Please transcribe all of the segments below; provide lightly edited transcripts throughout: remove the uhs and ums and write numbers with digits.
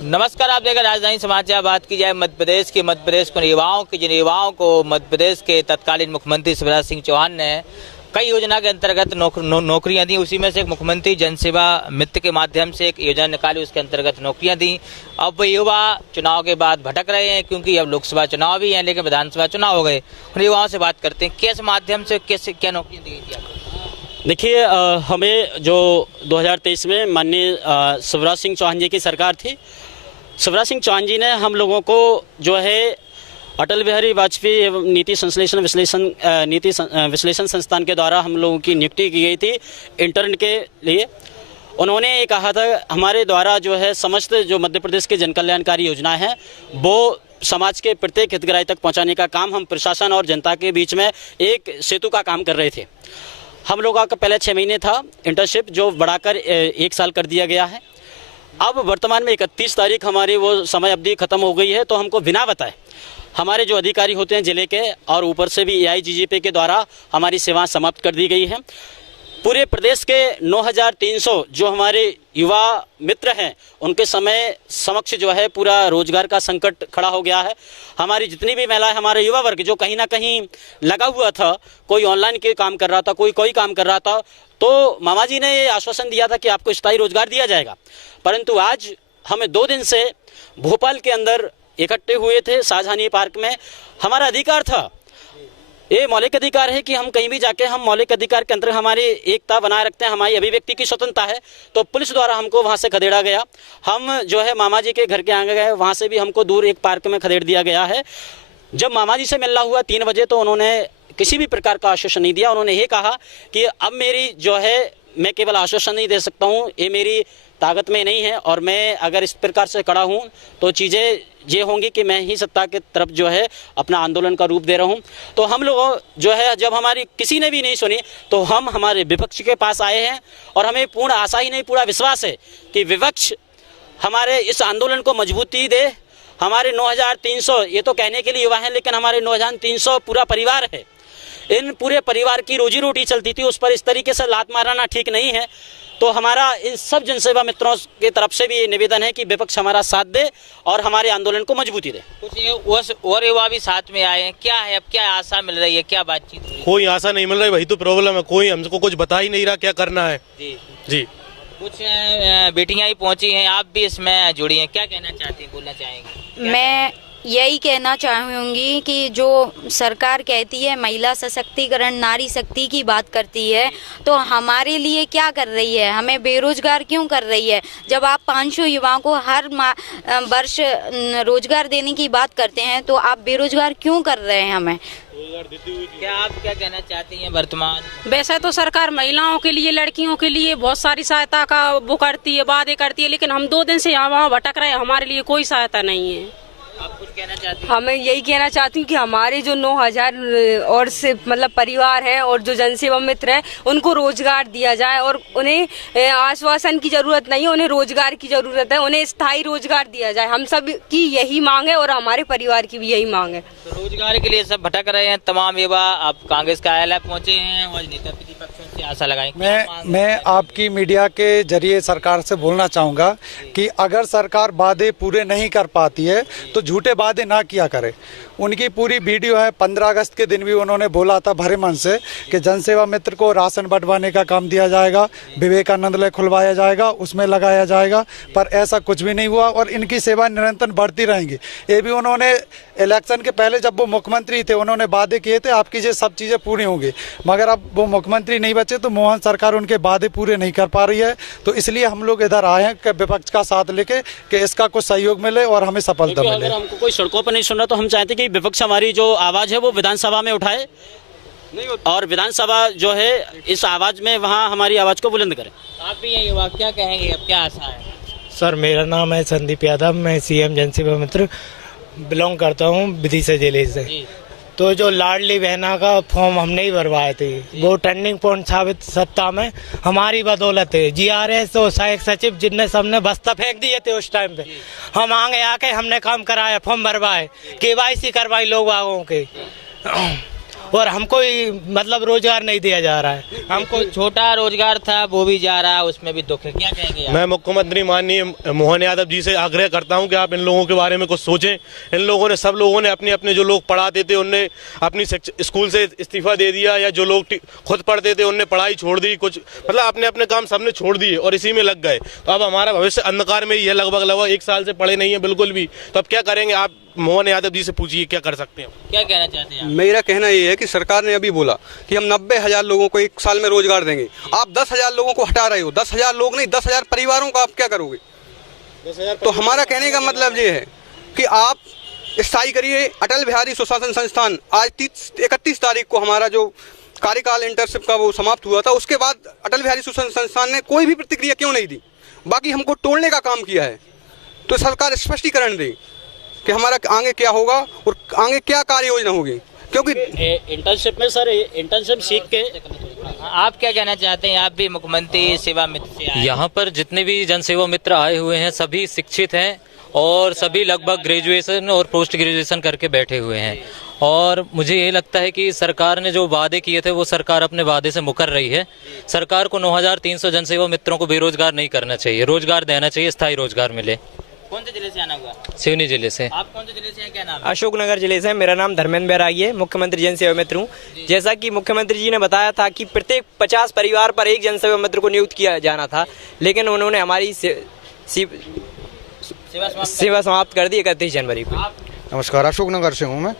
नमस्कार, आप देखकर राजधानी समाचार। बात की जाए मध्य प्रदेश के युवाओं की, जिन युवाओं को मध्य प्रदेश के तत्कालीन मुख्यमंत्री शिवराज सिंह चौहान ने कई योजना के अंतर्गत नौकरियां दी। उसी में से एक मुख्यमंत्री जनसेवा मित्र के माध्यम से एक योजना निकाली, उसके अंतर्गत नौकरियां दी। अब वो युवा चुनाव के बाद भटक रहे हैं, क्योंकि अब लोकसभा चुनाव भी हैं, लेकिन विधानसभा चुनाव हो गए। उन युवाओं से बात करते हैं, किस माध्यम से कैसे क्या नौकरियां दी गई थी आपको? देखिए, हमें जो 2023 में माननीय शिवराज सिंह चौहान जी की सरकार थी, शिवराज सिंह चौहान जी ने हम लोगों को जो है अटल बिहारी वाजपेयी नीति विश्लेषण संस्थान के द्वारा हम लोगों की नियुक्ति की गई थी इंटर्न के लिए। उन्होंने ये कहा था हमारे द्वारा जो है समस्त जो मध्य प्रदेश की जन कल्याणकारी योजनाएं हैं वो समाज के प्रत्येक हितग्राही तक पहुंचाने का काम हम प्रशासन और जनता के बीच में एक सेतु का काम कर रहे थे। हम लोगों का पहले 6 महीने था इंटर्नशिप, जो बढ़ाकर 1 साल कर दिया गया है। अब वर्तमान में 31 तारीख हमारी वो समय अवधि खत्म हो गई है, तो हमको बिना बताए हमारे जो अधिकारी होते हैं जिले के और ऊपर से भी AIGGP के द्वारा हमारी सेवाएं समाप्त कर दी गई हैं। पूरे प्रदेश के 9300 जो हमारे युवा मित्र हैं उनके समय समक्ष जो है पूरा रोजगार का संकट खड़ा हो गया है। हमारी जितनी भी महिलाएं, हमारे युवा वर्ग जो कहीं ना कहीं लगा हुआ था, कोई ऑनलाइन के काम कर रहा था, कोई काम कर रहा था, तो मामा जी ने ये आश्वासन दिया था कि आपको स्थायी रोजगार दिया जाएगा। परंतु आज हमें 2 दिन से भोपाल के अंदर इकट्ठे हुए थे शाहजहानी पार्क में। हमारा अधिकार था, ये मौलिक अधिकार है कि हम कहीं भी जाके हम मौलिक अधिकार के अंतर्गत हमारी एकता बनाए रखते हैं, हमारी अभिव्यक्ति की स्वतंत्रता है। तो पुलिस द्वारा हमको वहां से खदेड़ा गया। हम जो है मामा जी के घर के आगे गए, वहां से भी हमको दूर एक पार्क में खदेड़ दिया गया है। जब मामा जी से मिलना हुआ 3 बजे, तो उन्होंने किसी भी प्रकार का आश्वासन नहीं दिया। उन्होंने ये कहा कि अब मेरी जो है मैं केवल आश्वासन नहीं दे सकता हूँ, ये मेरी ताकत में नहीं है, और मैं अगर इस प्रकार से खड़ा हूँ तो चीज़ें ये होंगी कि मैं ही सत्ता की तरफ जो है अपना आंदोलन का रूप दे रहा हूँ। तो हम लोग जो है जब हमारी किसी ने भी नहीं सुनी, तो हम हमारे विपक्ष के पास आए हैं, और हमें पूर्ण आशा ही नहीं पूरा विश्वास है कि विपक्ष हमारे इस आंदोलन को मजबूती दे। हमारे 9300 ये तो कहने के लिए युवा हैं, लेकिन हमारे 9300 पूरा परिवार है। इन पूरे परिवार की रोजी रोटी चलती थी, उस पर इस तरीके से लात मारना ठीक नहीं है। तो हमारा इन सब जनसेवा मित्रों की तरफ से भी निवेदन है कि विपक्ष हमारा साथ दे और हमारे आंदोलन को मजबूती दे। कुछ और युवा भी साथ में आए हैं, क्या है, अब क्या आशा मिल रही है, क्या बातचीत हुई? कोई आशा नहीं मिल रही, वही तो प्रॉब्लम है। कोई हमको कुछ बता ही नहीं रहा क्या करना है। जी कुछ बेटियां ही पहुंची हैं, आप भी इसमें जुड़ी हैं, क्या कहना चाहती हैं, बोलना चाहेंगे? मैं यही कहना चाहूँगी कि जो सरकार कहती है महिला सशक्तिकरण, नारी शक्ति की बात करती है, तो हमारे लिए क्या कर रही है? हमें बेरोजगार क्यों कर रही है? जब आप 500 युवाओं को हर वर्ष रोजगार देने की बात करते हैं, तो आप बेरोजगार क्यों कर रहे हैं हमें? क्या आप क्या कहना चाहती हैं वर्तमान? वैसे तो सरकार महिलाओं के लिए, लड़कियों के लिए बहुत सारी सहायता का वो करती है, वादे करती है, लेकिन हम 2 दिन से यहाँ वहाँ भटक रहे हैं, हमारे लिए कोई सहायता नहीं है। आप कुछ कहना चाहती हैं? हमें यही कहना चाहती हूँ कि हमारे जो 9000 और से मतलब परिवार हैं और जो जनसेवा मित्र हैं उनको रोजगार दिया जाए, और उन्हें आश्वासन की जरूरत नहीं है, उन्हें रोजगार की जरूरत है, उन्हें स्थायी रोजगार दिया जाए। हम सब की यही मांग है और हमारे परिवार की भी यही मांग है। तो रोजगार के लिए सब भटक रहे हैं तमाम युवा। आप कांग्रेस कार्यालय पहुंचे हैं और नेता प्रतिपक्षों से आशा लगाई। मैं आपकी मीडिया के जरिए सरकार से बोलना चाहूँगा कि अगर सरकार वादे पूरे नहीं कर पाती है तो झूठे वादे ना किया करे। उनकी पूरी वीडियो है, 15 अगस्त के दिन भी उन्होंने बोला था भरे मन से कि जनसेवा मित्र को राशन बंटवाने का काम दिया जाएगा, विवेकानंद खुलवाया जाएगा, उसमें लगाया जाएगा, पर ऐसा कुछ भी नहीं हुआ और इनकी सेवा निरंतर बढ़ती रहेंगी। ये भी उन्होंने इलेक्शन के पहले जब वो मुख्यमंत्री थे उन्होंने वादे किए थे आपकी ये सब चीज़ें पूरी होंगी, मगर अब वो मुख्यमंत्री नहीं बचे तो मोहन सरकार उनके वादे पूरे नहीं कर पा रही है। तो इसलिए हम लोग इधर आए हैं कि विपक्ष का साथ लेके कि इसका कुछ सहयोग मिले और हमें सफलता मिले। अगर हमको कोई सड़कों पर नहीं सुन रहा तो हम चाहते कि विपक्ष हमारी जो आवाज है वो विधानसभा में उठाए, और विधानसभा जो है इस आवाज में वहाँ हमारी आवाज को बुलंद करे। आप भी ये युवा क्या कहेंगे, अब क्या आशा है? सर, मेरा नाम है संदीप यादव, मैं CM जनसेवा मित्र बिलोंग करता हूँ विदिशा जिले से। तो जो लाडली बहना का फॉर्म हमने ही भरवाए थे, वो टर्निंग पॉइंट साबित सत्ता में हमारी बदौलत है। GRS और सहायक सचिव जिनने सबने बस्ता फेंक दिए थे उस टाइम पे, हम आगे आके हमने काम कराया, फॉर्म भरवाए, KYC करवाई लोग बागों के, और हमको ही मतलब रोजगार नहीं दिया जा रहा है। हमको छोटा रोजगार था वो भी जा रहा है, उसमें भी दुख है। क्या कहेंगे आप? मैं मुख्यमंत्री माननीय मोहन यादव जी से आग्रह करता हूं कि आप इन लोगों के बारे में कुछ सोचें। इन लोगों ने, सब लोगों ने अपने अपने जो लोग पढ़ाते थे उनने अपनी स्कूल से इस्तीफा दे दिया, या जो लोग खुद पढ़ते थे उनने पढ़ाई छोड़ दी, कुछ मतलब अपने अपने काम सबने छोड़ दिए और इसी में लग गए। तो अब हमारा भविष्य अंधकार में ही है। लगभग 1 साल से पढ़े नहीं है बिल्कुल भी। तो अब क्या करेंगे? आप मोहन यादव जी से पूछिए क्या कर सकते हैं। क्या कहना चाहते हैं आप? मेरा कहना ये है कि सरकार ने अभी बोला कि हम 90,000 लोगों को 1 साल में रोजगार देंगे। आप 10,000 लोगों को हटा रहे हो। 10,000 लोग नहीं, 10,000 परिवारों का आप क्या करोगे? तो हमारा कहने का मतलब ये है कि आप स्थायी करिए। अटल बिहारी सुशासन संस्थान आज 31 तारीख को हमारा जो कार्यकाल इंटर्नशिप का वो समाप्त हुआ था, उसके बाद अटल बिहारी सुशासन संस्थान ने कोई भी प्रतिक्रिया क्यों नहीं दी? बाकी हमको तोड़ने का काम किया है। तो सरकार स्पष्टीकरण दे कि हमारा आगे क्या होगा और आगे क्या कार्य योजना होगी, क्योंकि इंटर्नशिप में सर, इंटर्नशिप सीख के आप क्या कहना चाहते हैं? आप भी मुख्यमंत्री सेवा मित्र से आए। यहाँ पर जितने भी जनसेवा मित्र आए हुए हैं सभी शिक्षित हैं और सभी लगभग ग्रेजुएशन और पोस्ट ग्रेजुएशन करके बैठे हुए हैं। और मुझे ये लगता है कि सरकार ने जो वादे किए थे वो सरकार अपने वादे से मुकर रही है। सरकार को 9,300 जनसेवा मित्रों को बेरोजगार नहीं करना चाहिए, रोजगार देना चाहिए, स्थायी रोजगार मिले। कौन से जिले से आना हुआ? सिवनी जिले से। आप कौन से जिले से हैं? क्या नाम है? अशोकनगर जिले से। मेरा नाम धर्मेंद्र बैरागी है, मुख्यमंत्री जनसेवा मित्र हूँ। जैसा कि मुख्यमंत्री जी ने बताया था कि प्रत्येक 50 परिवार पर एक जनसेवा मित्र को नियुक्त किया जाना था, लेकिन उन्होंने हमारी सेवा समाप्त कर दी 31 जनवरी को। नमस्कार, अशोकनगर से हूँ मैं।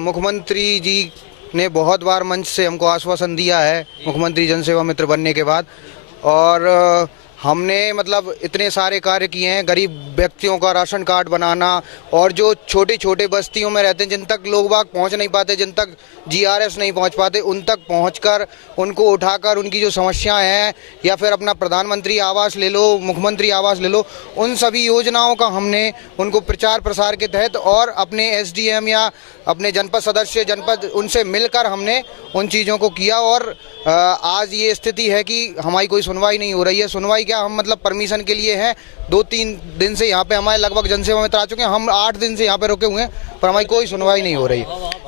मुख्यमंत्री जी ने बहुत बार मंच से हमको आश्वासन दिया है मुख्यमंत्री जनसेवा मित्र बनने के बाद, और हमने मतलब इतने सारे कार्य किए हैं। गरीब व्यक्तियों का राशन कार्ड बनाना, और जो छोटी छोटी बस्तियों में रहते हैं जिन तक लोग बाग पहुंच नहीं पाते, जिन तक जीआरएस नहीं पहुंच पाते, उन तक पहुंचकर उनको उठाकर उनकी जो समस्याएं हैं, या फिर अपना प्रधानमंत्री आवास ले लो, मुख्यमंत्री आवास ले लो, उन सभी योजनाओं का हमने उनको प्रचार प्रसार के तहत और अपने एसडीएम या अपने जनपद सदस्य जनपद उनसे मिलकर हमने उन चीज़ों को किया। और आज ये स्थिति है कि हमारी कोई सुनवाई नहीं हो रही है। सुनवाई क्या, हम मतलब परमिशन के लिए हैं। 2-3 दिन से यहाँ पे हमारे लगभग जनसेवा मित्र आ चुके हैं। हम 8 दिन से यहाँ पे रुके हुए हैं, पर हमारी कोई सुनवाई नहीं हो रही।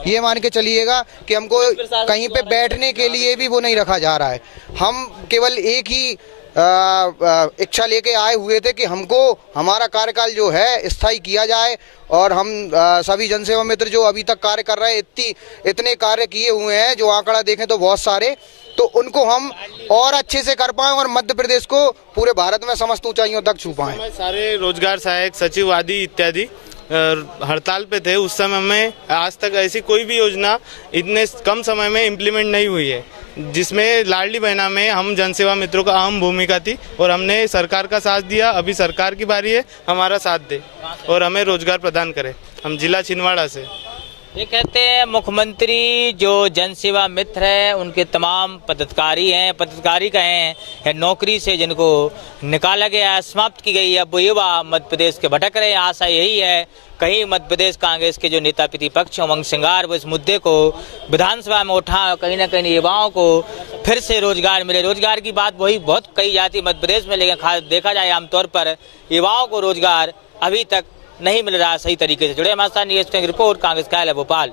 ये मान के चलिएगा कि हमको कहीं पे बैठने के लिए भी वो नहीं रखा जा रहा है। हम केवल एक ही इच्छा लेके आए हुए थे कि हमको हमारा कार्यकाल जो है स्थायी किया जाए, और हम सभी जनसेवा मित्र जो अभी तक कार्य कर रहे हैं, इतने कार्य किए हुए हैं, जो आंकड़ा देखें तो बहुत सारे, तो उनको हम और अच्छे से कर पाएं और मध्य प्रदेश को पूरे भारत में समस्त ऊंचाइयों तक छू पाएं। सारे रोजगार सहायक सचिव आदि इत्यादि हड़ताल पे थे। उस समय में आज तक ऐसी कोई भी योजना इतने कम समय में इम्प्लीमेंट नहीं हुई है, जिसमें लाडली बहना में हम जनसेवा मित्रों का अहम भूमिका थी, और हमने सरकार का साथ दिया। अभी सरकार की बारी है हमारा साथ दे और हमें रोजगार प्रदान करे। हम जिला छिंदवाड़ा से। ये कहते हैं मुख्यमंत्री जो जनसेवा मित्र है उनके तमाम पदाधिकारी हैं, पदाधिकारी का हैं नौकरी से जिनको निकाला गया, समाप्त की गई है, अब वो युवा मध्य प्रदेश के भटक रहे हैं। आशा यही है कहीं मध्य प्रदेश कांग्रेस के जो नेता प्रतिपक्ष उमंग सिंगार वो इस मुद्दे को विधानसभा में उठा, कहीं ना कहीं युवाओं को फिर से रोजगार मिले। रोजगार की बात वही बहुत कही जाती है मध्य प्रदेश में, लेकिन देखा जाए आमतौर पर युवाओं को रोजगार अभी तक नहीं मिल रहा सही तरीके से। जुड़े हमारे साथ न्यूज़ रिपोर्ट कांग्रेस कार्यालय भोपाल।